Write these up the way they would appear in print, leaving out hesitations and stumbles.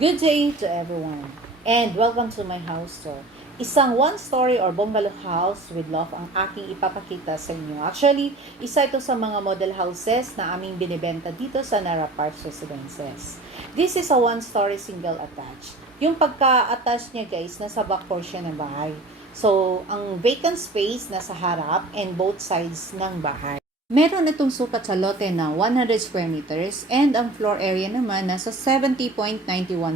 Good day to everyone, and welcome to my house tour. Isang one-story or bungalow house with loft ang aking ipapakita sa inyo. Actually, isa ito sa mga model houses na aming binibenta dito sa Nara Parks Residences. This is a one-story single attached. Yung pagka-attach niya guys, nasa back portion ng bahay. So, ang vacant space nasa harap and both sides ng bahay. Meron itong sukat sa lote na 100 square meters and ang floor area naman nasa 70.91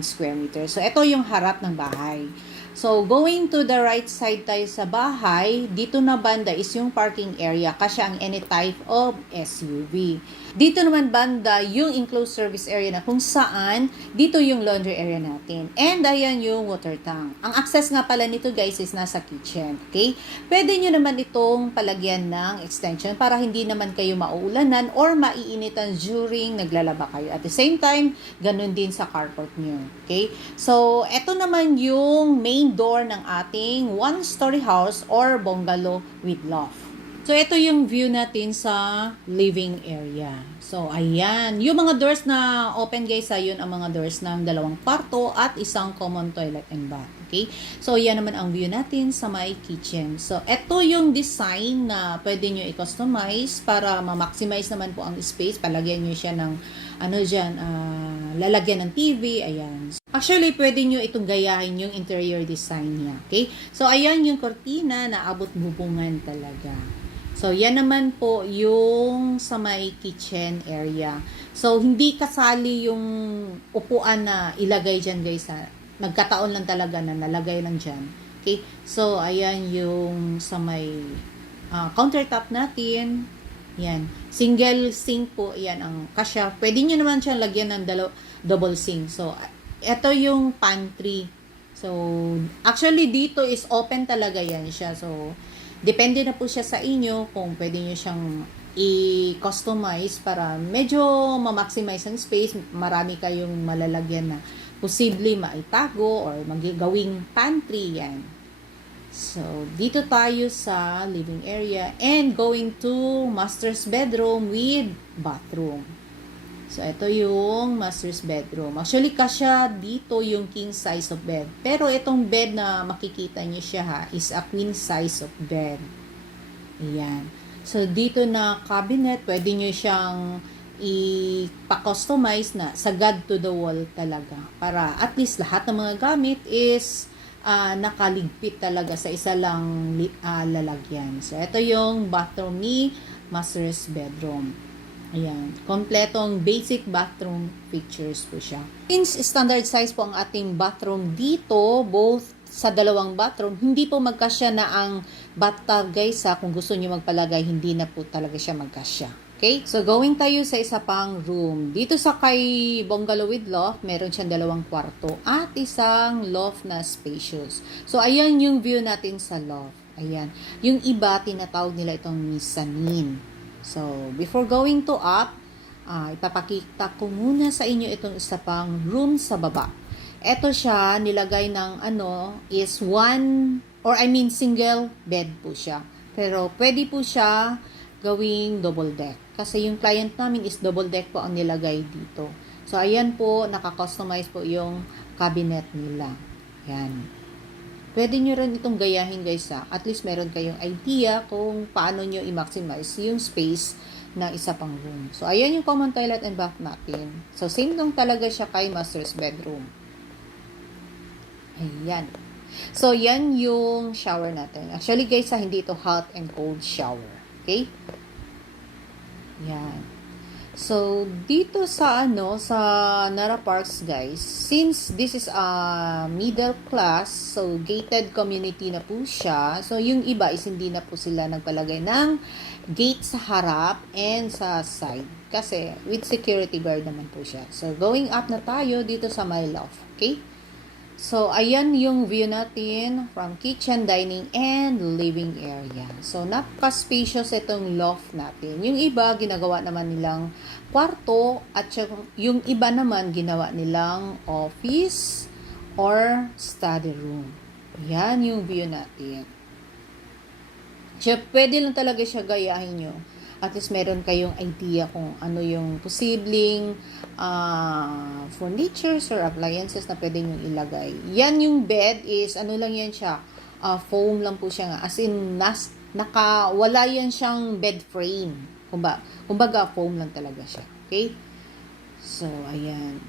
square meters. So, ito yung harap ng bahay. So, going to the right side tayo sa bahay, dito na banda is yung parking area kasi ang any type of SUV. Dito naman banda yung enclosed service area na kung saan dito yung laundry area natin. And ayan yung water tank. Ang access nga pala nito guys is nasa kitchen. Okay? Pwede nyo naman itong palagyan ng extension para hindi naman kayo mauulanan or maiinitan during naglalaba kayo. At the same time, ganun din sa carport nyo. Okay? So, eto naman yung main door ng ating one-story house or bungalow with loft. So, ito yung view natin sa living area. So, ayan. Yung mga doors na open guys, yun ang mga doors ng dalawang kwarto at isang common toilet and bath. Okay? So, yan naman ang view natin sa my kitchen. So, ito yung design na pwede nyo i-customize para ma-maximize naman po ang space. Palagyan nyo siya ng lalagyan ng TV. Ayan. Actually, pwede nyo itong gayahin yung interior design niya. Okay? So, ayan yung kortina na abot bubungan talaga. So, yan naman po yung sa may kitchen area. So, hindi kasali yung upuan na ilagay dyan guys. Nagkataon lang talaga na nalagay lang dyan. Okay? So, ayan yung sa may countertop natin. Yan. Single sink po. Yan ang kasya. Pwede nyo naman siyang lagyan ng double sink. So, ito yung pantry. So, actually dito is open talaga yan siya. So, depende na po siya sa inyo kung pwede nyo siyang i-customize para medyo ma-maximize ang space. Marami kayong malalagyan na posible maitago or magigawing pantry yan. So, dito tayo sa living area and going to master's bedroom with bathroom. So, ito yung master's bedroom. Actually, kasya dito yung king size of bed. Pero itong bed na makikita niyo siya is a queen size of bed. Ayan. So, dito na cabinet, pwede niyo siyang ipa-customize na sagad to the wall talaga. Para at least lahat ng mga gamit is nakaligpit talaga sa isa lang lalagyan. So, ito yung bathroom ni master's bedroom. Ayan. Kompletong basic bathroom features po siya. Since standard size po ang ating bathroom dito, both sa dalawang bathroom, hindi po magkasya na ang bathtub guys. Kung gusto niyo magpalagay, hindi na po talaga siya magkasya. Okay? So, going tayo sa isa pang room. Dito sa kay bungalow with loft, meron siyang dalawang kwarto at isang loft na spacious. So, ayan yung view natin sa loft. Ayan. Yung iba, tinatawag nila itong mezzanine. So, before going to up, ipapakita ko muna sa inyo itong isa pang room sa baba. Ito siya, nilagay ng is single bed po siya. Pero, pwede po siya gawing double deck. Kasi yung client namin is double deck po ang nilagay dito. So, ayan po, naka-customize po yung cabinet nila. Ayan. Pwede nyo rin itong gayahin guys At least meron kayong idea kung paano nyo i-maximize yung space ng isa pang room. So, ayan yung common toilet and bath natin. So, same lang talaga siya kay master's bedroom. Ayan. So, yan yung shower natin. Actually guys hindi ito hot and cold shower. Okay? Yan. So, dito sa sa Nara Parks guys, since this is a middle class, so gated community na po siya. So, yung iba is hindi na po sila nagpalagay ng gate sa harap and sa side. Kasi, with security guard naman po siya. So, going up na tayo dito sa my loft. Okay? So, ayan yung view natin from kitchen, dining, and living area. So, napaka-spacious itong loft natin. Yung iba, ginagawa naman nilang kwarto at yung iba naman, ginawa nilang office or study room. Ayan yung view natin. So, pwede lang talaga siya gayahin nyo. At least meron kayong idea kung ano yung posibleng furnitures or appliances na pwede nyo ilagay. Yan yung bed is, ano lang yan siya, foam lang po siya nga. As in, wala yan siyang bed frame. Kumbaga, foam lang talaga siya. Okay? So, ayan.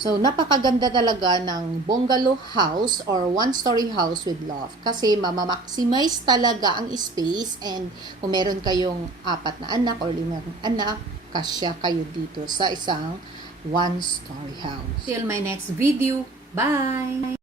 So, napakaganda talaga ng bungalow house or one-story house with loft kasi mamamaximize talaga ang space, and kung meron kayong 4 na anak or 5 anak, kasya kayo dito sa isang one-story house. Till my next video. Bye!